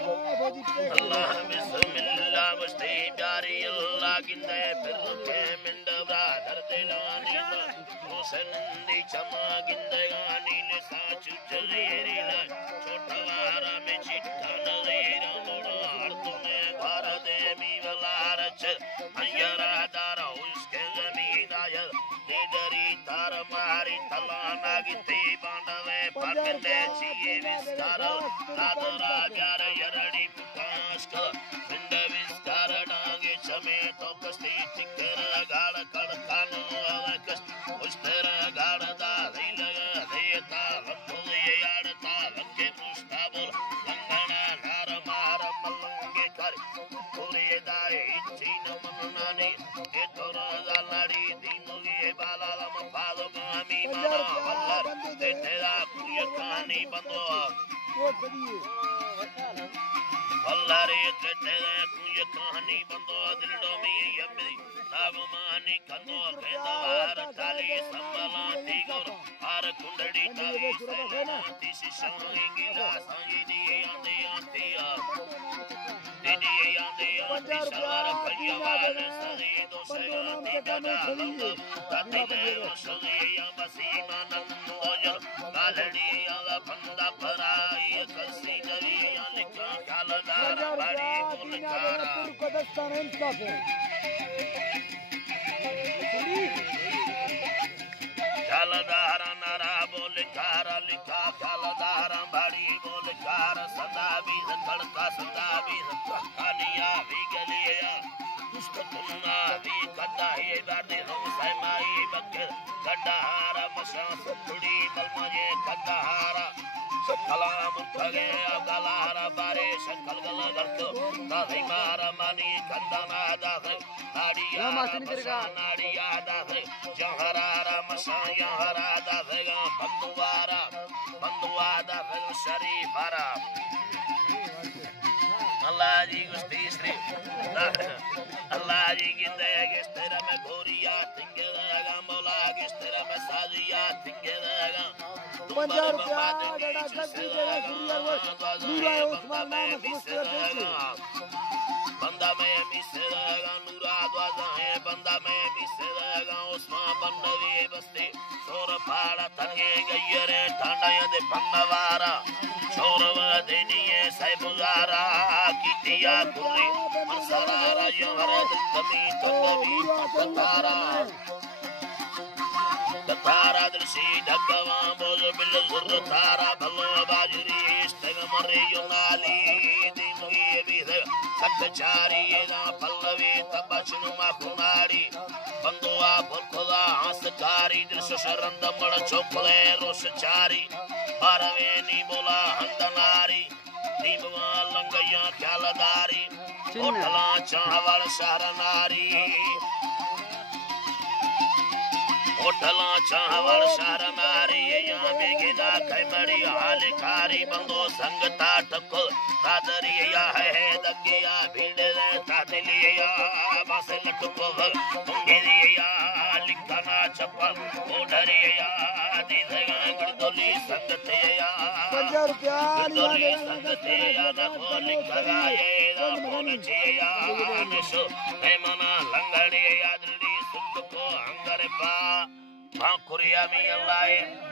अल्लाह बिस्मिल्लाह मुस्ती प्यारी अल्लाह किंदे फिर के मिंद ब्रादर दिलानी हुसैनंदी चमा किंदे गानी ले साचु चलेरी ना छोटवारा में चिट्ठा नज़ीरा मोड़ा तुने घर दे मी वलारच अयरा दारा उसके जमीन आया लेडरी तार मारी तलाना गिते बांधवे पटने चाहिए विस्तार दादरा प्यार यरड़ी पुकाश का पिंड विस्तार डांगे चमे तो कस्ती चिकर गाड़ कड़ कानो अलकस उस्तर गाड़ दाली लगा देता लंबे याड़ता लंगे मुस्ताबुल लंगना नार मार मलंगे कर पूरे दाए चीन मननाने के तोरा जालड़ी दीनुगे बाला लम पालो गामी माना वल्लर तेरा कुरिया कहानी बंदो वल्लरे तेरा कुरिया कहानी बंदो दिलडो में यम्मी नागमानी कंदो भेदवार ताली संबला तिगोर आर कुंडड़ी ताली सेनाती शिशांगी दासांगी दिए आंदे आंतिया दिए आंदे आंती सवार परिवार सदी दो सयाती दादा ताती में सदी या बसीमा नंदोजर गालड़ी आला बंदा पराई कसी नवी यानिका कालदार बड़ी मुलकारा कालदारा नारा बोलकारा लिखा कालदारा बड़ी बोलकारा सदा भी धड़का सदा भी कालिया भी गलिया दुष्टुन्ना भी कदा ये बाते हम सैमाई बकर कदाहारा मशा सुड़ी बलमजे कदाहारा कलाम खगे अगलारा बारे शक्ल गला गरक काहे मारा मानी कंदना दाख नाड़िया नाड़िया दाख जहरारा मशा यहरा दाख बंदुवारा बंदुवा दाख शरीफारा अल्लाह जी गुस्ती श्री अल्लाह जी गिंदे किस तरह में घोरिया तिंगेगा मौला किस तरह में साजिया तिंगेगा पंजाब का डड़ा शक्ति देगा नूरा उस्मान नाम मिसेगा बंदा में मिसेगा नूरा द्वाजा है बंदा में मिसेगा उस्मान बंदवी बस्ती सोर फाड़ा तंगे गयरे ठांडा दे पन्नवारा छोरवा देनिए साइबुगारा कीटिया कुरी मसरारा यहरा दमी तनवी पतारा तारा दर्शी ढगवा बोल बिल जुर तारा भलो बाजरी इस्तग मरे युनाली दिमुई बिद सत्चारी ना पल्लवी तबचन मा कुमारी बंदुआ भुखला हंसकारी दृश्य शरंद मड़ चोकले रोषचारी बारवे नी बोला हंदनारी नीबवा लंगया ख्यालदारी ओठला चावल शहरनारी ओठला चावल शहर मारी यहाँ बेगिदा खैमरी हालिकारी बंदो संगता टको तादरिया है दगिया भीड़ तादलिया बस लटको मुंगेरिया लिखना चप्पल ओढ़रिया दिधगा गुड़दोली संगतिया गुड़दोली संगतिया न बोल कराए न बोल चिया निशो है मना लंगड़िया दिल्ली सुख को अंगर पा कुरिया मी अल्लाह